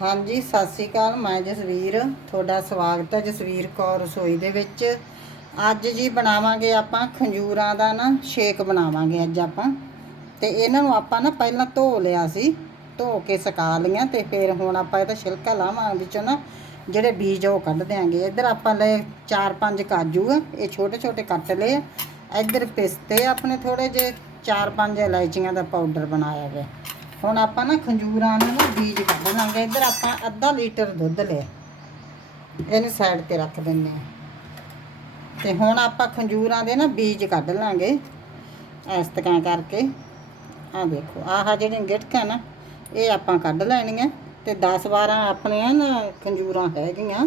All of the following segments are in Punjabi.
ਹਾਂਜੀ, ਸਤਿ ਸ੍ਰੀ ਅਕਾਲ, ਮੈਂ ਜਸਵੀਰ, ਤੁਹਾਡਾ ਸਵਾਗਤ ਹੈ ਜਸਵੀਰ ਕੌਰ ਰਸੋਈ ਦੇ ਵਿੱਚ। ਅੱਜ ਜੀ ਬਣਾਵਾਂਗੇ ਆਪਾਂ ਖੰਜੂਰਾਂ ਦਾ ਨਾ ਸ਼ੇਕ ਬਣਾਵਾਂਗੇ ਅੱਜ ਆਪਾਂ। ਤੇ ਇਹਨਾਂ ਨੂੰ ਆਪਾਂ ਨਾ ਪਹਿਲਾਂ ਧੋ ਲਿਆ ਸੀ, ਧੋ ਕੇ ਸੁਕਾ ਲਈਆਂ ਤੇ ਫਿਰ ਹੁਣ ਆਪਾਂ ਇਹਦਾ ਛਿਲਕਾ ਲਾਵਾਂਗੇ ਵਿੱਚੋਂ ਨਾ, ਜਿਹੜੇ ਬੀਜ ਆ ਉਹ ਕੱਢ ਦਿਆਂਗੇ। ਇੱਧਰ ਆਪਾਂ ਲਏ 4-5 ਕਾਜੂ ਆ, ਇਹ ਛੋਟੇ ਛੋਟੇ ਕੱਟ ਲਏ ਆ। ਇੱਧਰ ਪਿਸਤੇ ਆਪਣੇ ਥੋੜੇ ਜਿਹੇ 4-5 ਇਲਾਇਚੀਆਂ ਦਾ ਪਾਊਡਰ ਬਣਾਇਆ ਗਿਆ ਹੁਣ ਆਪਾਂ ਨਾ ਖੰਜੂਰਾਂ ਨੂੰ ਨਾ ਬੀਜ ਕੱਢ ਲਾਂਗੇ। ਇੱਧਰ ਆਪਾਂ ਅੱਧਾ ਲੀਟਰ ਦੁੱਧ ਲਿਆ। ਇਹਨੂੰ ਸਾਈਡ ਤੇ ਰੱਖ ਦਿੰਨੇ ਆ ਤੇ ਹੁਣ ਆਪਾਂ ਖੰਜੂਰਾਂ ਦੇ ਨਾ ਬੀਜ ਕੱਢ ਲਾਂਗੇ ਇਸ ਤਰ੍ਹਾਂ ਕਰਕੇ। ਆਹ ਦੇਖੋ, ਆਹ ਜਿਹੜੀਆਂ ਗਿਟਕਾਂ ਨਾ, ਇਹ ਆਪਾਂ ਕੱਢ ਲੈਣੀਆਂ। ਤੇ 10 12 ਆਪਣੀਆਂ ਨਾ ਖੰਜੂਰਾਂ ਹੈਗੀਆਂ।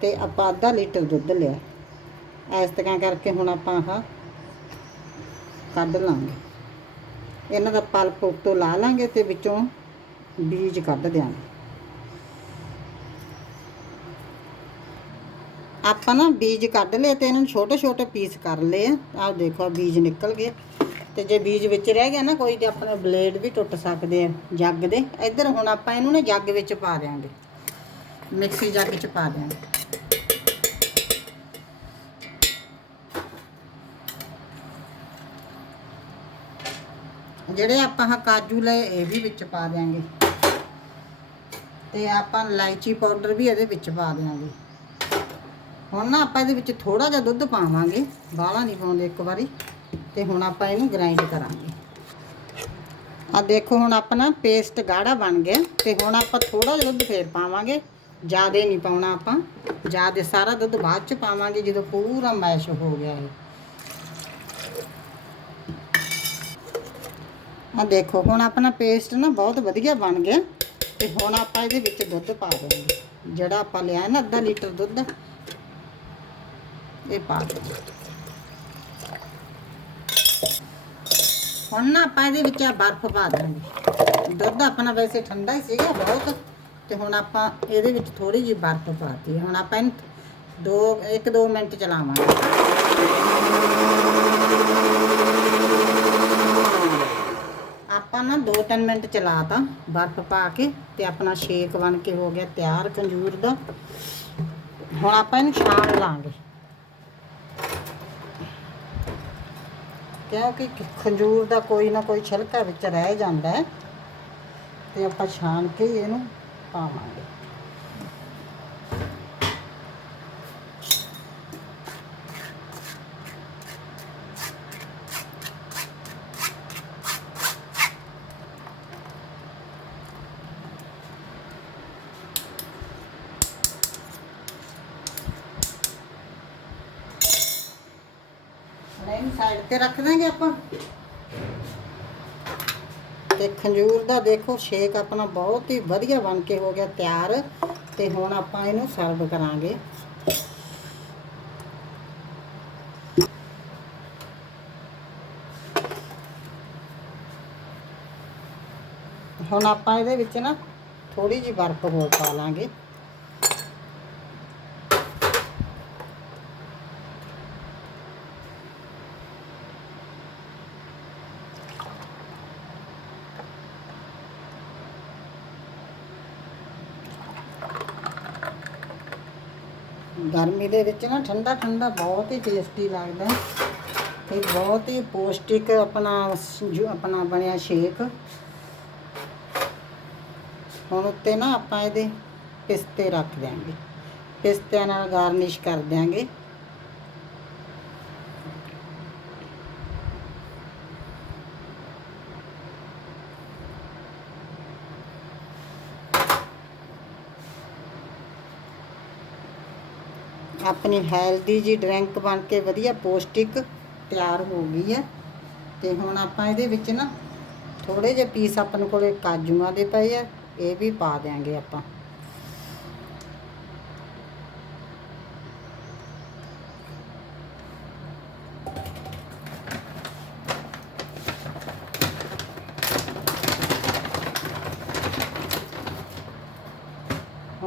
ਤੇ ਆਪਾਂ ਅੱਧਾ ਲੀਟਰ ਦੁੱਧ ਲਿਆ। ਇਸ ਤਰ੍ਹਾਂ ਕਰਕੇ ਹੁਣ ਆਪਾਂ ਆਹ ਕੱਢ ਲਾਂਗੇ। ਇਹਨਾਂ ਦਾ ਪਲਪ ਉੱਤੋਂ ਲਾ ਲਾਂਗੇ ਤੇ ਵਿੱਚੋਂ ਬੀਜ ਕੱਢ ਦਿਆਂਗੇ। ਆਪਾਂ ਨਾ ਬੀਜ ਕੱਢ ਲਏ ਤੇ ਇਹਨਾਂ ਨੂੰ ਛੋਟੇ ਛੋਟੇ ਪੀਸ ਕਰ ਲਏ ਆਹ ਦੇਖੋ ਬੀਜ ਨਿਕਲ ਗਏ। ਤੇ ਜੇ ਬੀਜ ਵਿੱਚ ਰਹਿ ਗਿਆ ਨਾ, ਕੋਈ ਤੇ ਆਪਣੇ ਬਲੇਡ ਵੀ ਟੁੱਟ ਸਕਦੇ ਆ, ਜੱਗ ਦੇ। ਇੱਧਰ ਹੁਣ ਆਪਾਂ ਇਹਨੂੰ ਨਾ ਜੱਗ ਵਿੱਚ ਪਾ ਦਿਆਂਗੇ। ਮਿਕਸੀ ਜੱਗ 'ਚ ਪਾ ਦਿਆਂਗੇ। ਜਿਹੜੇ ਆਪਾਂ ਆਹ ਕਾਜੂ ਲਏ, ਇਹ ਵੀ ਵਿੱਚ ਪਾ ਦਿਆਂਗੇ। ਤੇ ਆਪਾਂ ਇਲਾਇਚੀ ਪਾਊਡਰ ਵੀ ਇਹਦੇ ਵਿੱਚ ਪਾ ਦਿਆਂਗੇ। ਹੁਣ ਨਾ ਆਪਾਂ ਇਹਦੇ ਵਿੱਚ ਥੋੜਾ ਜਿਹਾ ਦੁੱਧ ਪਾਵਾਂਗੇ ਬਾਹਲਾ ਨਹੀਂ ਪਾਉਂਦੇ ਇੱਕ ਵਾਰੀ, ਤੇ ਹੁਣ ਆਪਾਂ ਇਹਨੂੰ ਗ੍ਰਾਈਂਡ ਕਰਾਂਗੇ। ਆ ਦੇਖੋ, ਹੁਣ ਆਪਣਾ ਪੇਸਟ ਗਾੜਾ ਬਣ ਗਿਆ, ਤੇ ਹੁਣ ਆਪਾਂ ਥੋੜਾ ਜਿਹਾ ਦੁੱਧ ਫੇਰ ਪਾਵਾਂਗੇ। ਜ਼ਿਆਦਾ ਨਹੀਂ ਪਾਉਣਾ ਆਪਾਂ, ਜ਼ਿਆਦਾ ਸਾਰਾ ਦੁੱਧ ਬਾਅਦ ਚ ਪਾਵਾਂਗੇ, ਜਦੋਂ ਪੂਰਾ ਮੈਸ਼ ਹੋ ਗਿਆ ਇਹ। ਆ ਦੇਖੋ, ਹੁਣ ਆਪਣਾ ਪੇਸਟ ਨਾ ਬਹੁਤ ਵਧੀਆ ਬਣ ਗਿਆ ਤੇ ਹੁਣ ਆਪਾਂ ਇਹਦੇ ਵਿੱਚ ਦੁੱਧ ਪਾ ਦੇਵਾਂਗੇ ਜਿਹੜਾ ਆਪਾਂ ਲਿਆ ਨਾ ਅੱਧਾ ਲੀਟਰ ਦੁੱਧ, ਇਹ ਪਾ ਦਿਓ ਹੁਣ ਨਾ ਆਪਾਂ ਇਹਦੇ ਵਿੱਚ ਆ ਬਰਫ਼ ਪਾ ਦਾਂਗੇ ਦੁੱਧ ਆਪਣਾ ਵੈਸੇ ਠੰਡਾ ਹੀ ਸੀਗਾ ਬਹੁਤ, ਤੇ ਹੁਣ ਆਪਾਂ ਇਹਦੇ ਵਿੱਚ ਥੋੜੀ ਜਿਹੀ ਬਰਫ਼ ਪਾਤੀ। ਹੁਣ ਆਪਾਂ ਇਹਨੂੰ ਦੋ, ਇੱਕ ਦੋ ਮਿੰਟ ਚਲਾਵਾਂਗੇ। ਆਪਾਂ ਨਾ 2-3 ਮਿੰਟ ਚਲਾਤਾ, ਬਰਫ਼ ਪਾ ਕੇ ਤੇ ਆਪਣਾ ਸ਼ੇਕ ਬਣ ਕੇ ਹੋ ਗਿਆ ਤਿਆਰ ਖੰਜੂਰ ਦਾ। ਹੁਣ ਆਪਾਂ ਇਹਨੂੰ ਛਾਣ ਲਾਂਗੇ। ਕਿਉਂਕਿ ਖੰਜੂਰ ਦਾ ਕੋਈ ਨਾ ਕੋਈ ਛਿਲਕਾ ਵਿੱਚ ਰਹਿ ਜਾਂਦਾ ਹੈ ਤੇ ਆਪਾਂ ਛਾਣ ਕੇ ਇਹਨੂੰ ਪਾਵਾਂਗੇ ਨਹੀਂ ਸਾਈਡ ਤੇ ਰੱਖ ਦਾਂਗੇ ਆਪਾਂ। ਤੇ ਖੰਜੂਰ ਦਾ ਦੇਖੋ ਸ਼ੇਕ ਆਪਣਾ ਬਹੁਤ ਹੀ ਵਧੀਆ ਬਣ ਕੇ ਹੋ ਗਿਆ ਤਿਆਰ। ਤੇ ਹੁਣ ਆਪਾਂ ਇਹਨੂੰ ਸਰਵ ਕਰਾਂਗੇ। ਹੁਣ ਆਪਾਂ ਇਹਦੇ ਵਿੱਚ ਨਾ ਥੋੜੀ ਜਿਹੀ ਬਰਫ਼ ਹੋਰ ਪਾ ਲਾਂਗੇ। ਗਰਮੀ ਦੇ ਵਿੱਚ ਨਾ ਠੰਡਾ ਠੰਡਾ ਬਹੁਤ ਹੀ ਟੇਸਟੀ ਲੱਗਦਾ ਹੈ। ਤੇ ਬਹੁਤ ਹੀ ਪੌਸ਼ਟਿਕ ਆਪਣਾ ਜੋ ਆਪਣਾ ਬਣਿਆ ਸ਼ੇਕ। ਹੁਣ ਉੱਤੇ ਨਾ ਆਪਾਂ ਇਹਦੇ ਪਿਸਤੇ ਰੱਖ ਦਿਆਂਗੇ। ਪਿਸਤਿਆਂ ਨਾਲ ਗਾਰਨਿਸ਼ ਕਰ ਦਿਆਂਗੇ। ਆਪਣੀ ਹੈਲਦੀ ਜੀ ਡਰਿੰਕ ਬਣ ਕੇ ਵਧੀਆ ਪੌਸ਼ਟਿਕ ਤਿਆਰ ਹੋ ਗਈ ਹੈ। ਤੇ ਹੁਣ ਆਪਾਂ ਇਹਦੇ ਵਿੱਚ ਨਾ ਥੋੜੇ ਜਿਹੇ ਪੀਸ ਆਪਣੇ ਕੋਲੇ ਕਾਜੂਆਂ ਦੇ ਪਏ ਆ, ਇਹ ਵੀ ਪਾ ਦਿਆਂਗੇ ਆਪਾਂ।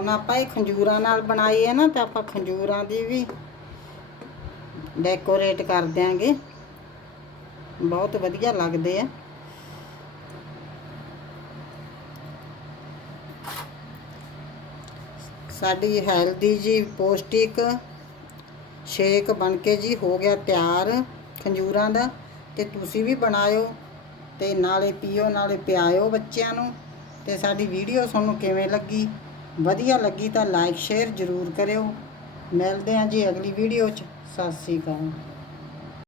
ਹੁਣ ਆਪਾਂ ਇਹ ਖੰਜੂਰਾਂ ਨਾਲ ਬਣਾਈ ਹੈ ਨਾ, ਤਾਂ ਆਪਾਂ ਖੰਜੂਰਾਂ ਦੀ ਵੀ ਡੈਕੋਰੇਟ ਕਰ ਦਿਆਂਗੇ। ਬਹੁਤ ਵਧੀਆ ਲੱਗਦੇ ਆ। ਸਾਡੀ ਹੈਲਦੀ ਜੀ, ਪੋਸ਼ਟਿਕ ਸ਼ੇਕ ਬਣ ਕੇ ਜੀ ਹੋ ਗਿਆ ਤਿਆਰ ਖੰਜੂਰਾਂ ਦਾ, ਤੇ ਤੁਸੀਂ ਵੀ ਬਣਾਇਓ, ਤੇ ਨਾਲੇ ਪੀਓ, ਨਾਲੇ ਪਿਆਇਓ ਬੱਚਿਆਂ ਨੂੰ, ਤੇ ਸਾਡੀ ਵੀਡੀਓ ਤੁਹਾਨੂੰ ਕਿਵੇਂ ਲੱਗੀ? ਵਧੀਆ ਲੱਗੀ ਤਾਂ ਲਾਈਕ ਸ਼ੇਅਰ ਜ਼ਰੂਰ ਕਰਿਓ। ਮਿਲਦੇ ਹਾਂ ਜੀ ਅਗਲੀ ਵੀਡੀਓ 'ਚ। ਸਤਿ ਸ੍ਰੀ ਅਕਾਲ।